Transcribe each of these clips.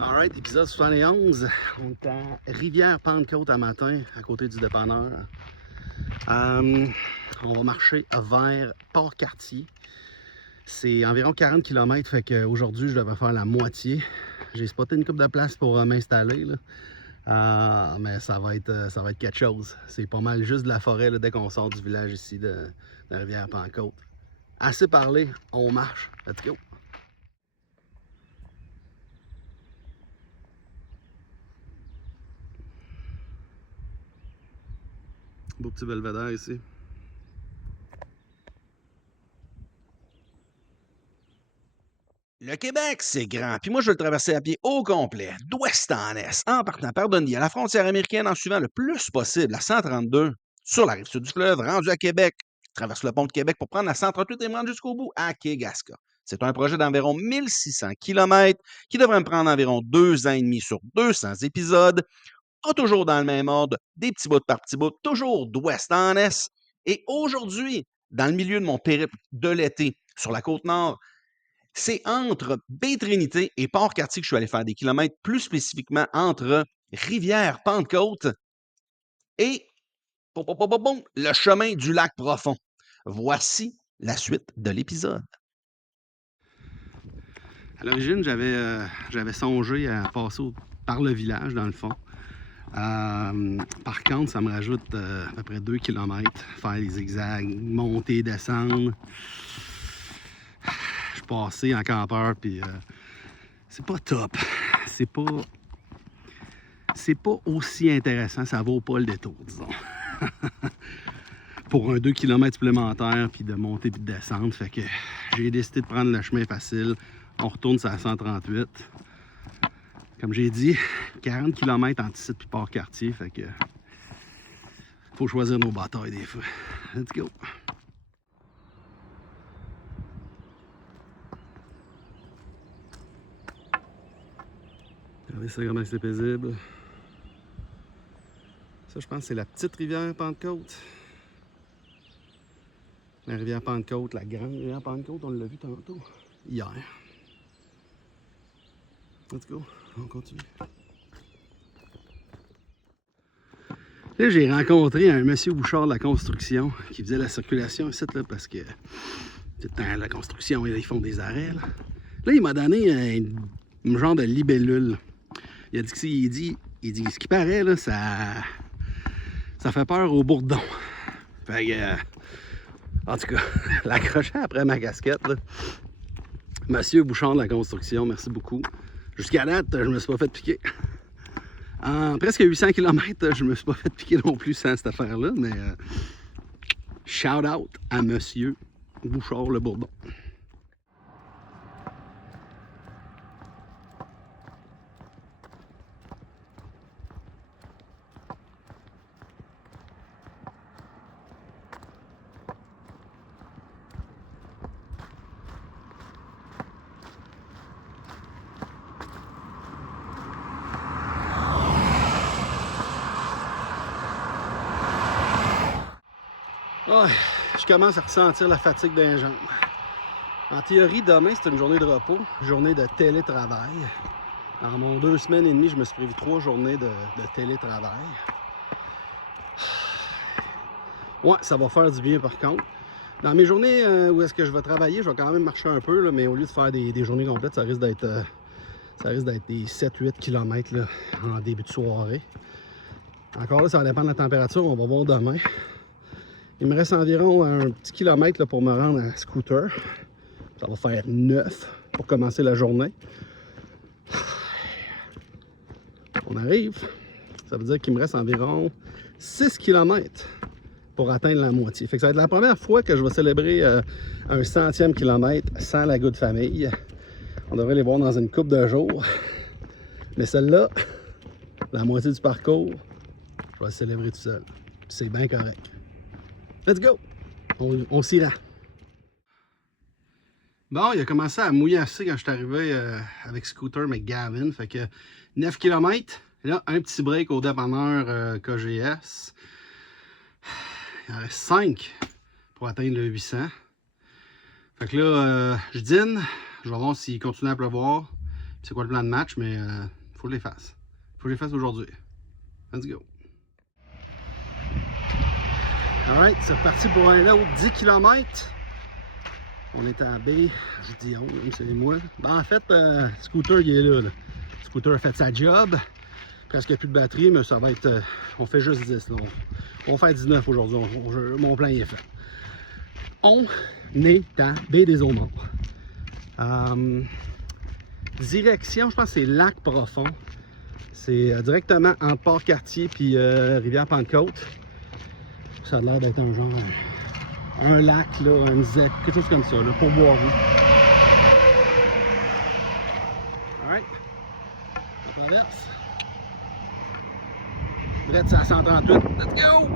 Alright, épisode 71. On est à Rivière-Pentecôte à matin, à côté du dépanneur. On va marcher vers Port-Cartier. C'est environ 40 km, fait qu'aujourd'hui, je devrais faire la moitié. J'ai spoté une couple de places pour m'installer, mais ça va être quelque chose. C'est pas mal juste de la forêt là, dès qu'on sort du village ici de Rivière-Pentecôte. Assez parlé, on marche. Let's go! Beau petit belvédère ici. Le Québec, c'est grand, puis moi, je vais le traverser à pied au complet, d'ouest en est, en partant par Dundee à la frontière américaine, en suivant le plus possible la 132 sur la rive sud du fleuve, rendu à Québec. Je traverse le pont de Québec pour prendre la 138 et me rendre jusqu'au bout, à Kegaska. C'est un projet d'environ 1600 km qui devrait me prendre environ 2 ans et demi sur 200 épisodes, pas toujours dans le même ordre, des petits bouts par petits bouts, toujours d'ouest en est. Et aujourd'hui, dans le milieu de mon périple de l'été sur la côte nord, c'est entre Baie-Trinité et Port-Cartier que je suis allé faire des kilomètres, plus spécifiquement entre Rivière-Pentecôte et le chemin du lac profond. Voici la suite de l'épisode. À l'origine, j'avais songé à passer par le village, dans le fond. Par contre, ça me rajoute à peu près 2 km, faire des zigzags, monter, descendre. Je suis passé en campeur, puis c'est pas top. C'est pas aussi intéressant, ça vaut pas le détour, disons. Pour un 2 km supplémentaire, puis de monter puis de descendre, fait que j'ai décidé de prendre le chemin facile. On retourne sur la 138. Comme j'ai dit, 40 km entre ici puis Port-Cartier, fait que faut choisir nos batailles des fois. Let's go! Regardez ça comment c'est paisible. Ça, je pense que c'est la petite rivière Pentecôte. La rivière Pentecôte, la grande rivière Pentecôte, on l'a vu tantôt, hier. Let's go, on continue. Là, j'ai rencontré un monsieur Bouchard de la construction qui faisait la circulation ici, là, parce que dans la construction, ils font des arrêts. Là, il m'a donné un genre de libellule. Il a dit, ce qui paraît, là, ça fait peur aux bourdons. Fait que, en tout cas, l'accrochant après ma casquette, là. Monsieur Bouchard de la construction, merci beaucoup. Jusqu'à date, je me suis pas fait piquer. En presque 800 km, je me suis pas fait piquer non plus sans cette affaire-là, mais shout out à Monsieur Bouchard le Bourdon. Oh, je commence à ressentir la fatigue d'un jambes. En théorie, demain, c'est une journée de repos, journée de télétravail. Dans mon 2 semaines et demie, je me suis prévu 3 journées de télétravail. Ouais, ça va faire du bien par contre. Dans mes journées où est-ce que je vais travailler, je vais quand même marcher un peu, là, mais au lieu de faire des journées complètes, ça risque d'être des 7-8 km là, en début de soirée. Encore là, ça va dépendre de la température, on va voir demain. Il me reste environ un petit kilomètre là, pour me rendre à scooter. Ça va faire 9 pour commencer la journée. On arrive. Ça veut dire qu'il me reste environ 6 km pour atteindre la moitié. Fait que ça va être la première fois que je vais célébrer un 100e kilomètre sans la Good Famille. On devrait les voir dans une couple de jours. Mais celle-là, la moitié du parcours, je vais la célébrer tout seul. C'est bien correct. Let's go! On s'y rend. Bon, il a commencé à mouiller assez quand je suis arrivé avec Scooter McGavin. Fait que 9 km. Là, un petit break au dépanneur KGS. Il en reste 5 pour atteindre le 800. Fait que là, je dîne. Je vais voir s'il continue à pleuvoir. c'est quoi le plan de match, mais faut que je les fasse. Faut que je les fasse aujourd'hui. Let's go. Alright, c'est reparti pour un autre 10 km. On est en baie, je dis oh, c'est moi. Ben, en fait, Scooter il est là, là. Scooter a fait sa job. Presque plus de batterie, mais ça va être. On fait juste 10. Là. On va faire 19 aujourd'hui. Mon plan est fait. On est à Baie des Eaux-Mortes. Direction, je pense que c'est Lac Profond. C'est directement entre Port-Cartier puis Rivière-Pentecôte. Ça a l'air d'être un genre. Un lac, là, un zec, quelque chose comme ça, là, pour boire. Alright. On traverse. Brett, c'est à 138. Let's go!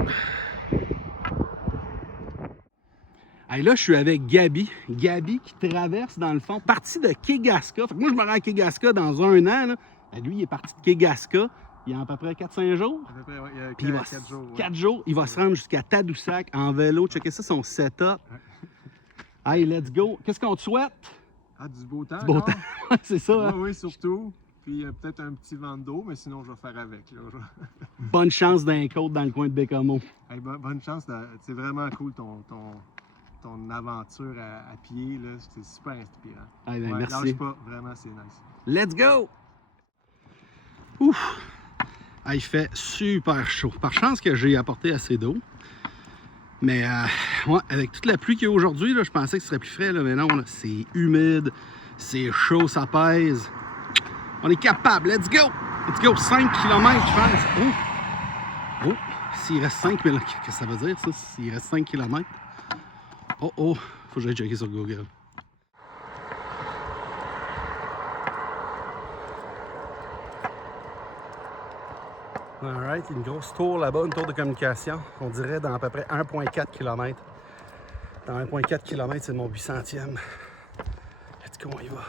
Hey, là, je suis avec Gabi. Gabi qui traverse, dans le fond, partie de Kegaska. Fait que moi, je me rends à Kegaska dans un an. Là. Ben, lui, il est parti de Kegaska. Il y a à peu près 4-5 jours. À peu près, ouais, Puis il va 4 jours. Ouais. 4 jours. Il va se rendre jusqu'à Tadoussac en vélo. Checkez ça, son setup. Hey, let's go. Qu'est-ce qu'on te souhaite? Ah, du beau temps. Du beau temps. C'est ça. Oui, Hein? oui, surtout. Puis peut-être un petit vent d'eau, mais sinon, je vais faire avec. Là. Bonne chance d'un côte dans le coin de Bécamo. Hey, bonne chance. C'est vraiment cool ton aventure à pied. C'est super inspirant. Hey, ben, Ouais, merci. lâche pas. Vraiment, c'est nice. Let's go! Ouf! Hey, il fait super chaud. Par chance que j'ai apporté assez d'eau. Mais ouais, avec toute la pluie qu'il y a aujourd'hui, je pensais que ce serait plus frais, là, mais non, c'est humide, c'est chaud, ça pèse. On est capable, let's go! Let's go, 5 km, je pense. Oh! Oh! S'il reste 5 km, qu'est-ce que ça veut dire, ça? S'il reste 5 km? Oh oh! Faut que j'aille checker sur Google. Alright, une grosse tour là-bas, une tour de communication. On dirait dans à peu près 1,4 km. Dans 1,4 km, c'est mon 800e. Let's go, on y va.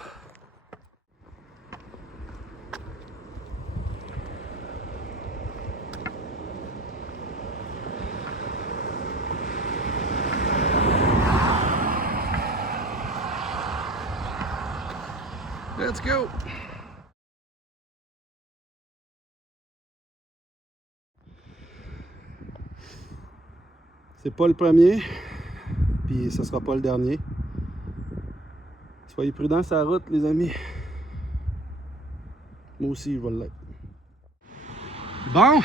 Let's go! C'est pas le premier, puis ce sera pas le dernier. Soyez prudents sur la route, les amis. Moi aussi, je vais l'être. Bon,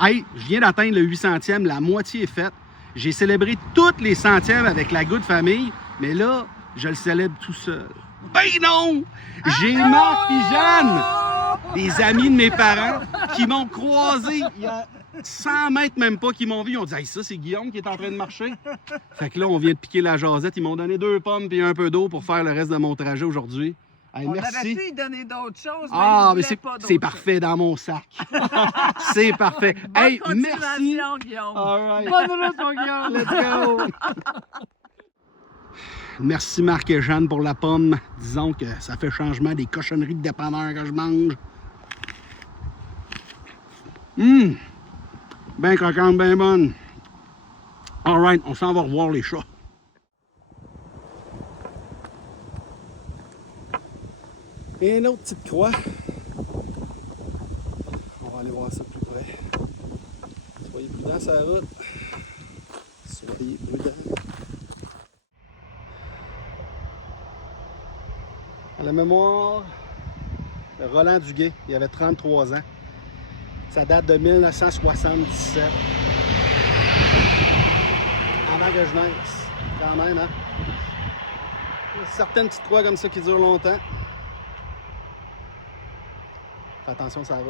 hey, je viens d'atteindre le 800e, la moitié est faite. J'ai célébré toutes les centièmes avec la Good Famille, mais là, je le célèbre tout seul. Ben non! J'ai Marc et Jeanne, des amis de mes parents, qui m'ont croisé il y a 100 mètres même pas, qui m'ont vu. Ils ont dit hey, ça, c'est Guillaume qui est en train de marcher. Fait que là, on vient de piquer la jasette. Ils m'ont donné 2 pommes et un peu d'eau pour faire le reste de mon trajet aujourd'hui. Hey, on merci. aurait pu lui donner d'autres choses, Mais mais c'est parfait dans mon sac. C'est parfait. Bonne Hey, merci. continuation, Guillaume. All right. Bonne route, mon Guillaume. Let's go! Merci Marc et Jeanne pour la pomme. Disons que ça fait changement des cochonneries de dépanneur que je mange. Ben croquante, ben bonne. Alright, on s'en va revoir les chats. Et une autre petite croix. On va aller voir ça de plus près. Soyez prudents sur la route. Soyez prudents. À la mémoire, Roland Duguay, il avait 33 ans. Ça date de 1977. Avant que je naisse. Quand même, hein? Il y a certaines petites croix comme ça qui durent longtemps. Fais attention, ça va.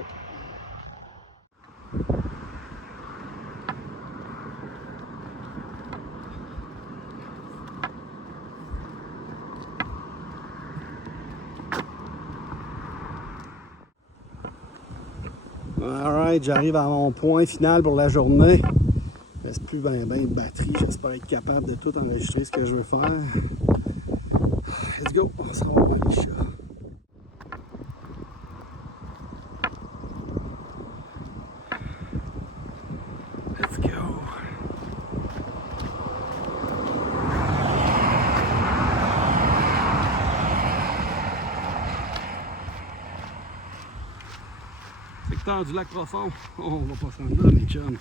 Alright, j'arrive à mon point final pour la journée. Il ne reste plus ben de batterie. J'espère être capable de tout enregistrer ce que je veux faire. Let's go, on s'en va voir les chats. Let's go. secteur du lac profond. On va pas se rendre là, mes chums.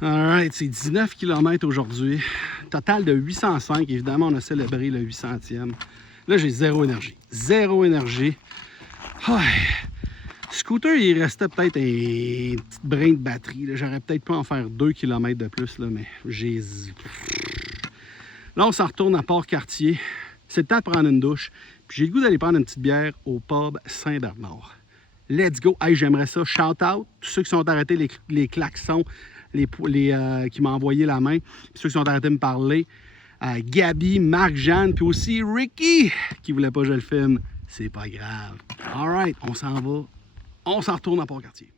Alright, c'est 19 km aujourd'hui. Total de 805. Évidemment, on a célébré le 800e. Là, j'ai zéro énergie. Zéro énergie. Ouais. Scooter, il restait peut-être un petit brin de batterie. J'aurais peut-être pu en faire 2 km de plus, là, mais j'ai... Là, on s'en retourne à Port-Cartier. C'est le temps de prendre une douche. Puis j'ai le goût d'aller prendre une petite bière au pub Saint-Bernard. Let's go! Hey, j'aimerais ça. Shout out! Tous ceux qui sont arrêtés, les klaxons, qui m'ont envoyé la main. Puis ceux qui sont arrêtés de me parler. Gabi, Marc-Jeanne, puis aussi Ricky, qui voulait pas que je le filme. C'est pas grave. Alright, on s'en va. On s'en retourne à Port-Cartier.